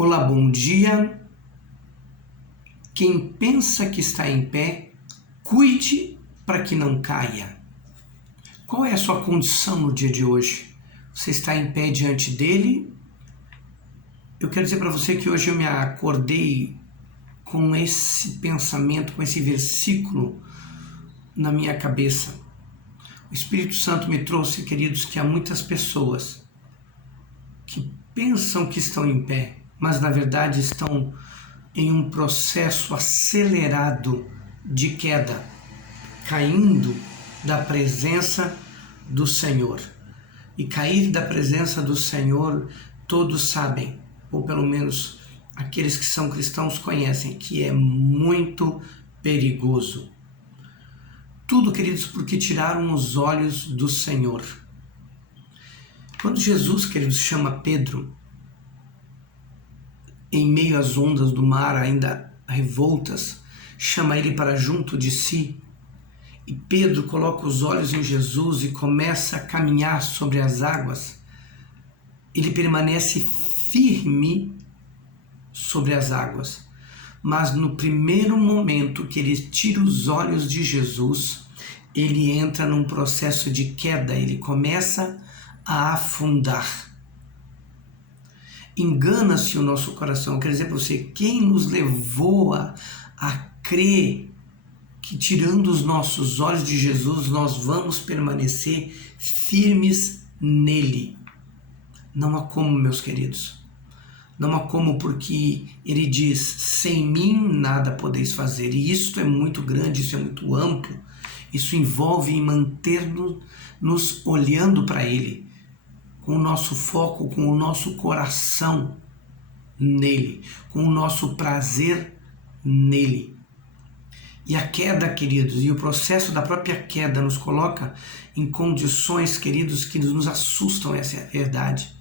Olá, bom dia. Quem pensa que está em pé, cuide para que não caia. Qual é a sua condição no dia de hoje? Você está em pé diante dele? Eu quero dizer para você que hoje eu me acordei com esse pensamento, com esse versículo na minha cabeça. O Espírito Santo me trouxe, queridos, que há muitas pessoas que pensam que estão em pé, mas na verdade estão em um processo acelerado de queda, caindo da presença do Senhor. E cair da presença do Senhor, todos sabem, ou pelo menos aqueles que são cristãos conhecem, que é muito perigoso. Tudo, queridos, porque tiraram os olhos do Senhor. Quando Jesus, queridos, chama Pedro, em meio às ondas do mar ainda revoltas, chama ele para junto de si, e Pedro coloca os olhos em Jesus e começa a caminhar sobre as águas. Ele permanece firme sobre as águas, mas no primeiro momento que ele tira os olhos de Jesus, ele entra num processo de queda, ele começa a afundar. Engana-se o nosso coração. Eu quero dizer para você, quem nos levou a crer que tirando os nossos olhos de Jesus, nós vamos permanecer firmes nele? Não há como, meus queridos. Não há como, porque ele diz, sem mim nada podeis fazer. E isso é muito grande, isso é muito amplo. Isso envolve em manter-nos olhando para ele, com o nosso foco, com o nosso coração nele, com o nosso prazer nele. E a queda, queridos, e o processo da própria queda nos coloca em condições, queridos, que nos assustam, essa é a verdade.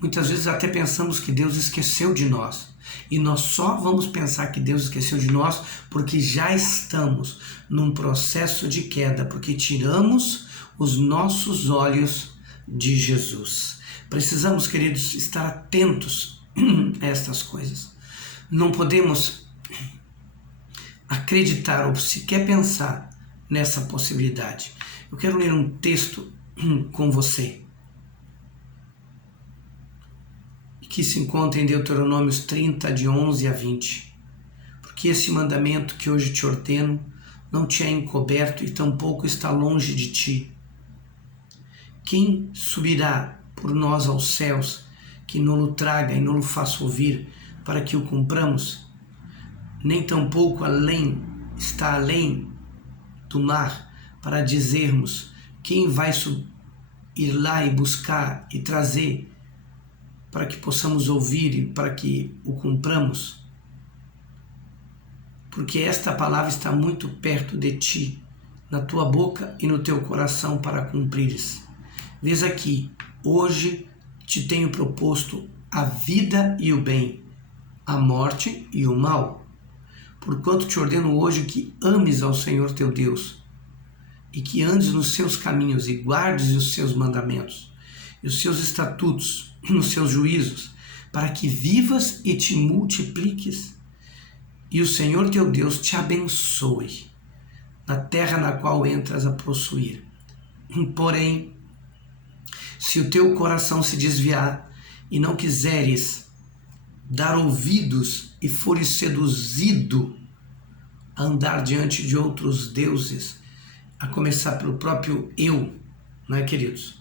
Muitas vezes até pensamos que Deus esqueceu de nós. E nós só vamos pensar que Deus esqueceu de nós porque já estamos num processo de queda, porque tiramos os nossos olhos de Jesus. Precisamos, queridos, estar atentos a estas coisas. Não podemos acreditar ou sequer pensar nessa possibilidade. Eu quero ler um texto com você que se encontra em Deuteronômios 30, de 11 a 20. Porque esse mandamento que hoje te ordeno não te é encoberto e tampouco está longe de ti. Quem subirá por nós aos céus, que não-lo traga e não-lo faça ouvir, para que o cumpramos? Nem tampouco está além do mar, para dizermos, quem vai ir lá e buscar e trazer, para que possamos ouvir e para que o cumpramos? Porque esta palavra está muito perto de ti, na tua boca e no teu coração, para cumprires. Vês aqui, hoje te tenho proposto a vida e o bem, a morte e o mal. Porquanto te ordeno hoje que ames ao Senhor teu Deus, e que andes nos seus caminhos e guardes os seus mandamentos, e os seus estatutos, nos seus juízos, para que vivas e te multipliques, e o Senhor teu Deus te abençoe na terra na qual entras a possuir. Porém, se o teu coração se desviar e não quiseres dar ouvidos e fores seduzido a andar diante de outros deuses, a começar pelo próprio eu, não é, queridos?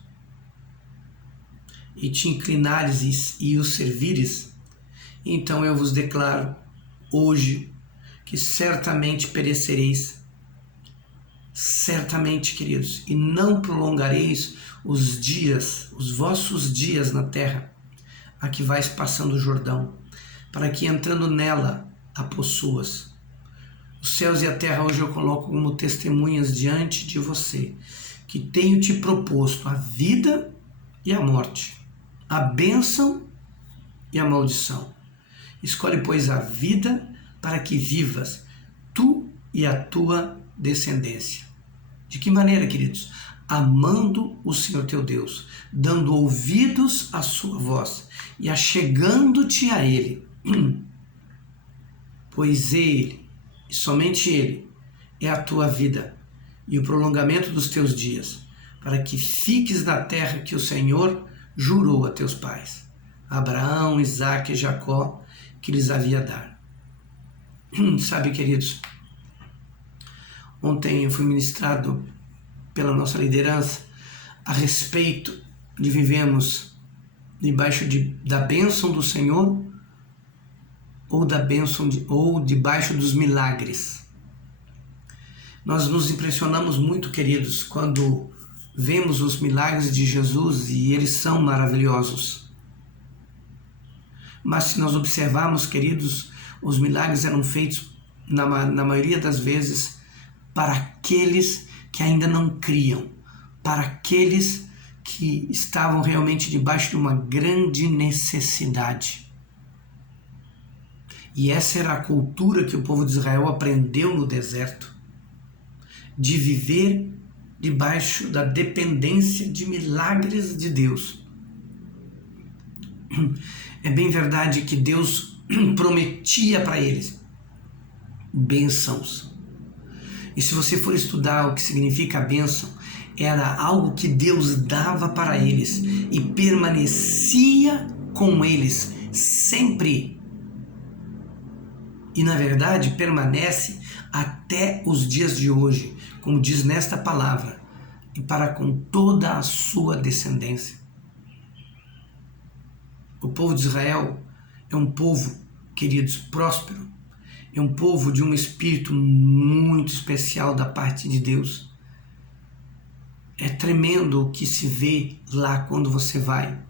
E te inclinares e os servires, então eu vos declaro hoje que certamente perecereis. Certamente, queridos, e não prolongareis os dias, os vossos dias na terra, a que vais passando o Jordão, para que entrando nela a possuas. Os céus e a terra hoje eu coloco como testemunhas diante de você, que tenho te proposto a vida e a morte, a bênção e a maldição. Escolhe, pois, a vida para que vivas, tu e a tua descendência. De que maneira, queridos? amando o Senhor teu Deus, dando ouvidos à sua voz e achegando-te a Ele, pois Ele, e somente Ele, é a tua vida e o prolongamento dos teus dias, para que fiques na terra que o Senhor jurou a teus pais, Abraão, Isaque e Jacó, que lhes havia dar. Sabe, queridos, ontem eu fui ministrado pela nossa liderança a respeito de vivemos debaixo da bênção do Senhor ou debaixo dos milagres. Nós nos impressionamos muito, queridos, quando vemos os milagres de Jesus e eles são maravilhosos. Mas se nós observarmos, queridos, os milagres eram feitos, na maioria das vezes, para aqueles que ainda não criam, para aqueles que estavam realmente debaixo de uma grande necessidade. E essa era a cultura que o povo de Israel aprendeu no deserto, de viver debaixo da dependência de milagres de Deus. É bem verdade que Deus prometia para eles bênçãos. E se você for estudar o que significa a bênção, era algo que Deus dava para eles e permanecia com eles sempre. E na verdade permanece até os dias de hoje, como diz nesta palavra, e para com toda a sua descendência. O povo de Israel é um povo, queridos, próspero. É um povo de um espírito muito especial da parte de Deus. É tremendo o que se vê lá quando você vai.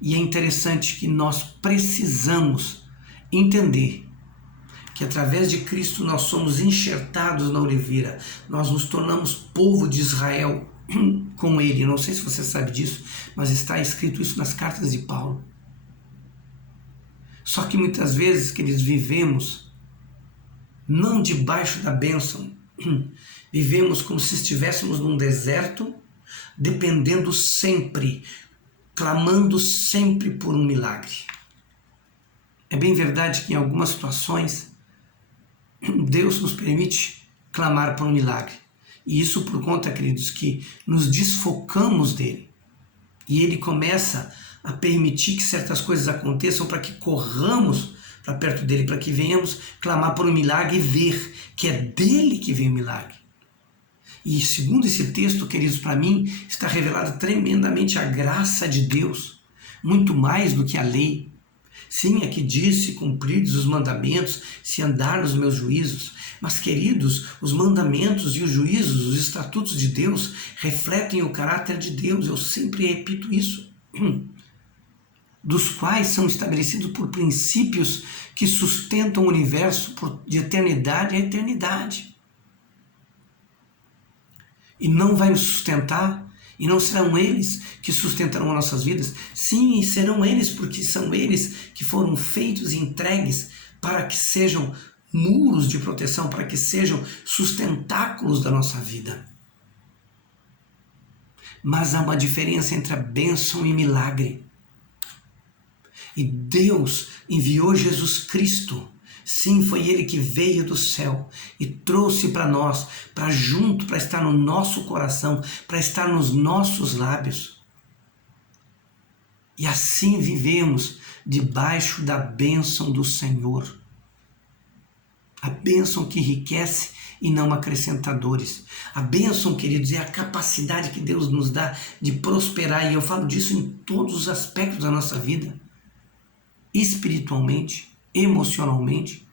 E é interessante que nós precisamos entender que através de Cristo nós somos enxertados na oliveira. Nós nos tornamos povo de Israel com Ele. Não sei se você sabe disso, mas está escrito isso nas cartas de Paulo. Só que muitas vezes, queridos, vivemos não debaixo da bênção, vivemos como se estivéssemos num deserto, dependendo sempre, clamando sempre por um milagre. É bem verdade que em algumas situações Deus nos permite clamar por um milagre. E isso por conta, queridos, que nos desfocamos dele. E ele começa a permitir que certas coisas aconteçam para que corramos para perto dele, para que venhamos clamar por um milagre e ver que é dele que vem o milagre. E segundo esse texto, queridos, para mim, está revelada tremendamente a graça de Deus, muito mais do que a lei. Sim, é que diz: se cumprides os mandamentos, se andar nos meus juízos. Mas, queridos, os mandamentos e os juízos, os estatutos de Deus, refletem o caráter de Deus. Eu sempre repito isso. Dos quais são estabelecidos por princípios que sustentam o universo de eternidade a eternidade. E não vai nos sustentar, e não serão eles que sustentarão as nossas vidas. Sim, serão eles, porque são eles que foram feitos e entregues para que sejam muros de proteção, para que sejam sustentáculos da nossa vida. Mas há uma diferença entre a bênção e milagre. E Deus enviou Jesus Cristo. Sim, foi Ele que veio do céu e trouxe para nós, para junto, para estar no nosso coração, para estar nos nossos lábios. E assim vivemos debaixo da bênção do Senhor. A bênção que enriquece e não acrescenta dores. A bênção, queridos, é a capacidade que Deus nos dá de prosperar. E eu falo disso em todos os aspectos da nossa vida. Espiritualmente, emocionalmente,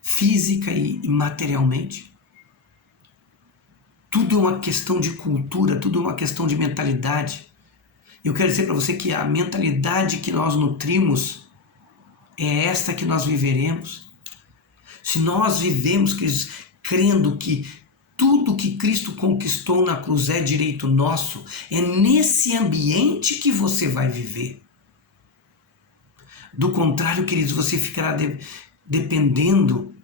física e materialmente. Tudo é uma questão de cultura, tudo é uma questão de mentalidade. Eu quero dizer para você que a mentalidade que nós nutrimos é esta que nós viveremos. Se nós vivemos, queridos, crendo que tudo que Cristo conquistou na cruz é direito nosso, é nesse ambiente que você vai viver. Do contrário, queridos, você ficará dependendo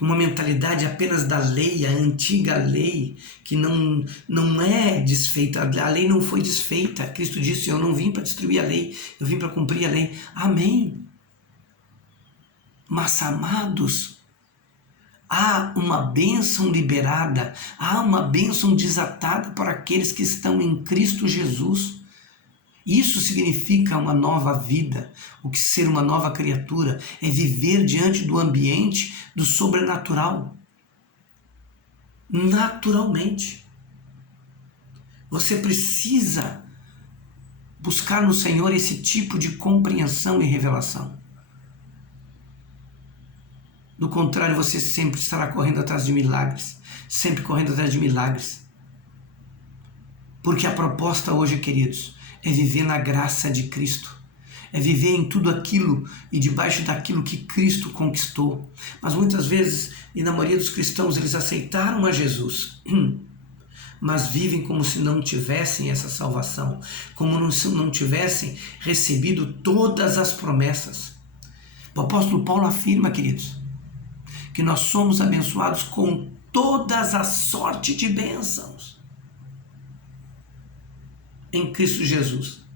uma mentalidade apenas da lei, a antiga lei, que não é desfeita, a lei não foi desfeita. Cristo disse, eu não vim para destruir a lei, eu vim para cumprir a lei. Amém. Mas, amados, há uma bênção liberada, há uma bênção desatada para aqueles que estão em Cristo Jesus. Isso significa uma nova vida. O que ser uma nova criatura é viver diante do ambiente do sobrenatural. Naturalmente. Você precisa buscar no Senhor esse tipo de compreensão e revelação. Do contrário, você sempre estará correndo atrás de milagres. Sempre correndo atrás de milagres. Porque a proposta hoje, queridos, é viver na graça de Cristo. É viver em tudo aquilo e debaixo daquilo que Cristo conquistou. Mas muitas vezes, e na maioria dos cristãos, eles aceitaram a Jesus, mas vivem como se não tivessem essa salvação, como se não tivessem recebido todas as promessas. O apóstolo Paulo afirma, queridos, que nós somos abençoados com todas as sorte de bênçãos em Cristo Jesus.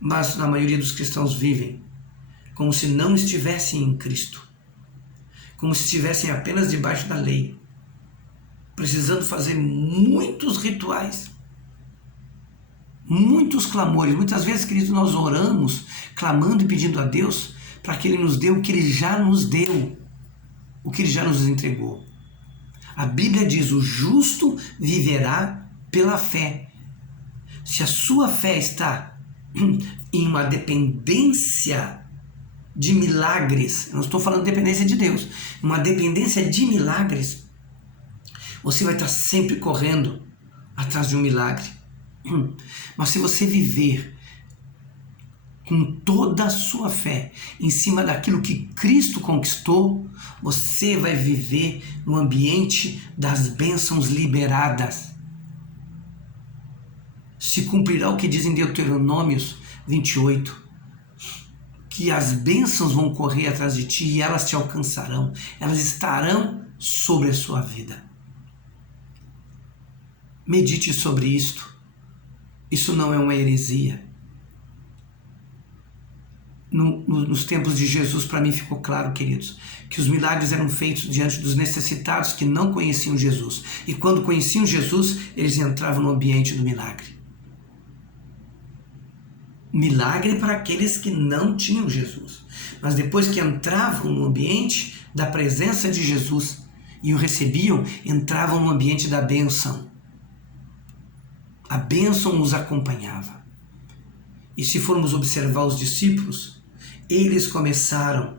Mas na maioria dos cristãos vivem como se não estivessem em Cristo, como se estivessem apenas debaixo da lei, precisando fazer muitos rituais, muitos clamores. Muitas vezes, queridos, nós oramos, clamando e pedindo a Deus para que Ele nos dê o que Ele já nos deu, o que Ele já nos entregou. A Bíblia diz, o justo viverá pela fé. Se a sua fé está em uma dependência de milagres, eu não estou falando de dependência de Deus, uma dependência de milagres, você vai estar sempre correndo atrás de um milagre. Mas se você viver com toda a sua fé em cima daquilo que Cristo conquistou, você vai viver no ambiente das bênçãos liberadas. Se cumprirá o que diz em Deuteronômios 28, que as bênçãos vão correr atrás de ti e elas te alcançarão, elas estarão sobre a sua vida. Medite sobre isto. Isso não é uma heresia. Nos tempos de Jesus, para mim ficou claro, queridos, que os milagres eram feitos diante dos necessitados que não conheciam Jesus. E quando conheciam Jesus, eles entravam no ambiente do milagre. Milagre para aqueles que não tinham Jesus. Mas depois que entravam no ambiente da presença de Jesus e o recebiam, entravam no ambiente da bênção. A bênção os acompanhava. E se formos observar os discípulos, eles começaram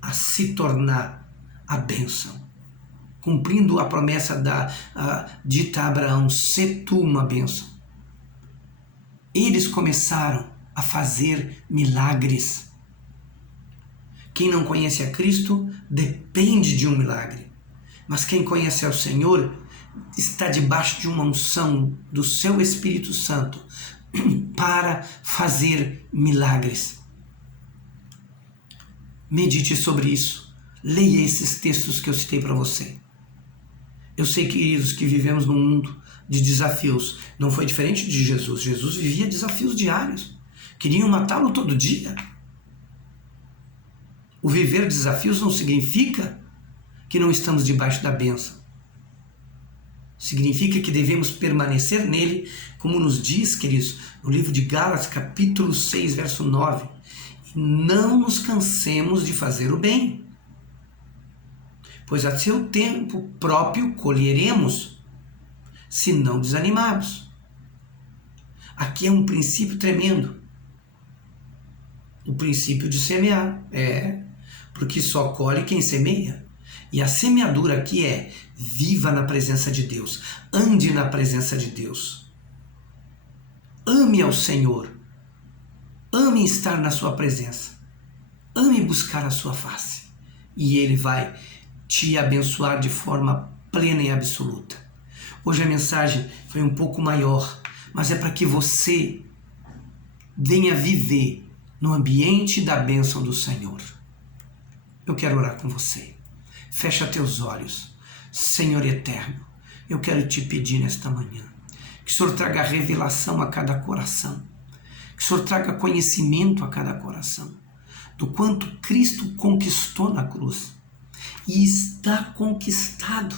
a se tornar a bênção, cumprindo a promessa dita a Abraão, "Sê tu uma bênção". Eles começaram a fazer milagres. Quem não conhece a Cristo depende de um milagre, mas quem conhece ao Senhor está debaixo de uma unção do seu Espírito Santo para fazer milagres. Medite sobre isso. Leia esses textos que eu citei para você. Eu sei, queridos, que vivemos num mundo de desafios. Não foi diferente de Jesus. Jesus vivia desafios diários. Queriam matá-lo todo dia. O viver desafios não significa que não estamos debaixo da bênção. Significa que devemos permanecer nele, como nos diz, queridos, no livro de Gálatas, capítulo 6, verso 9. Não nos cansemos de fazer o bem, pois a seu tempo próprio colheremos, se não desanimarmos. Aqui é um princípio tremendo. O princípio de semear. Porque só colhe quem semeia. E a semeadura aqui é: viva na presença de Deus, ande na presença de Deus, ame ao Senhor, ame estar na sua presença, ame buscar a sua face, e Ele vai te abençoar de forma plena e absoluta. Hoje a mensagem foi um pouco maior, mas é para que você venha viver no ambiente da bênção do Senhor. Eu quero orar com você. Fecha teus olhos. Senhor eterno, eu quero te pedir nesta manhã que o Senhor traga revelação a cada coração, que o Senhor traga conhecimento a cada coração do quanto Cristo conquistou na cruz e está conquistado.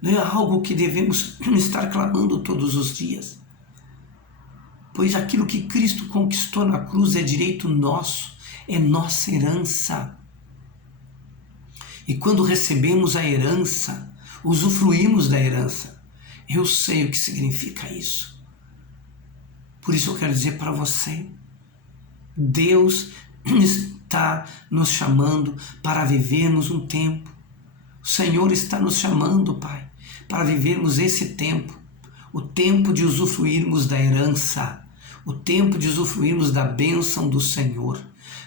Não é algo que devemos estar clamando todos os dias, pois aquilo que Cristo conquistou na cruz é direito nosso, é nossa herança. E quando recebemos a herança, usufruímos da herança. Eu sei o que significa isso. Por isso eu quero dizer para você, Deus está nos chamando para vivermos um tempo. O Senhor está nos chamando, Pai, para vivermos esse tempo. O tempo de usufruirmos da herança. O tempo de usufruirmos da bênção do Senhor.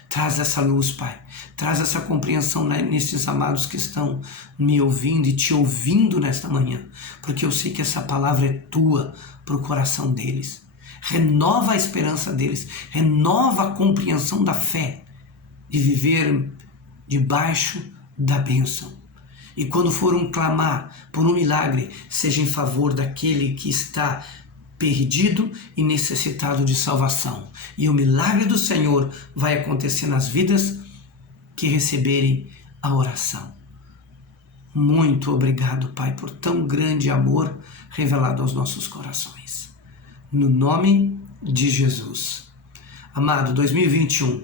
Traz essa luz, Pai. Traz essa compreensão nesses amados que estão me ouvindo e te ouvindo nesta manhã. Porque eu sei que essa palavra é tua para o coração deles. Renova a esperança deles. Renova a compreensão da fé de viver debaixo da bênção. E quando foram clamar por um milagre, seja em favor daquele que está perdido e necessitado de salvação. E o milagre do Senhor vai acontecer nas vidas que receberem a oração. Muito obrigado, Pai, por tão grande amor revelado aos nossos corações. No nome de Jesus. Amado, 2021,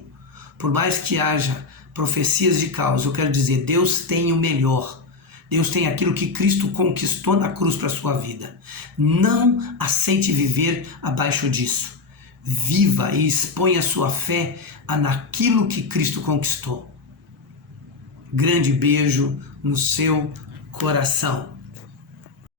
por mais que haja profecias de caos, eu quero dizer, Deus tem o melhor. Deus tem aquilo que Cristo conquistou na cruz para a sua vida. Não aceite viver abaixo disso. Viva e exponha a sua fé naquilo que Cristo conquistou. Grande beijo no seu coração.